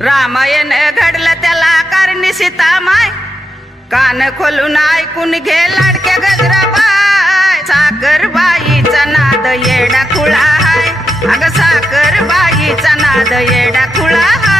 रामायण घडलं त्याला कारणी सीता माय, कान खोलून ऐकून घे लाडक्या गजराबाई. साखरबाईचा नाद येडा खुळा हाय, अग साखरबाईचा नाद येडा खुळा हाय.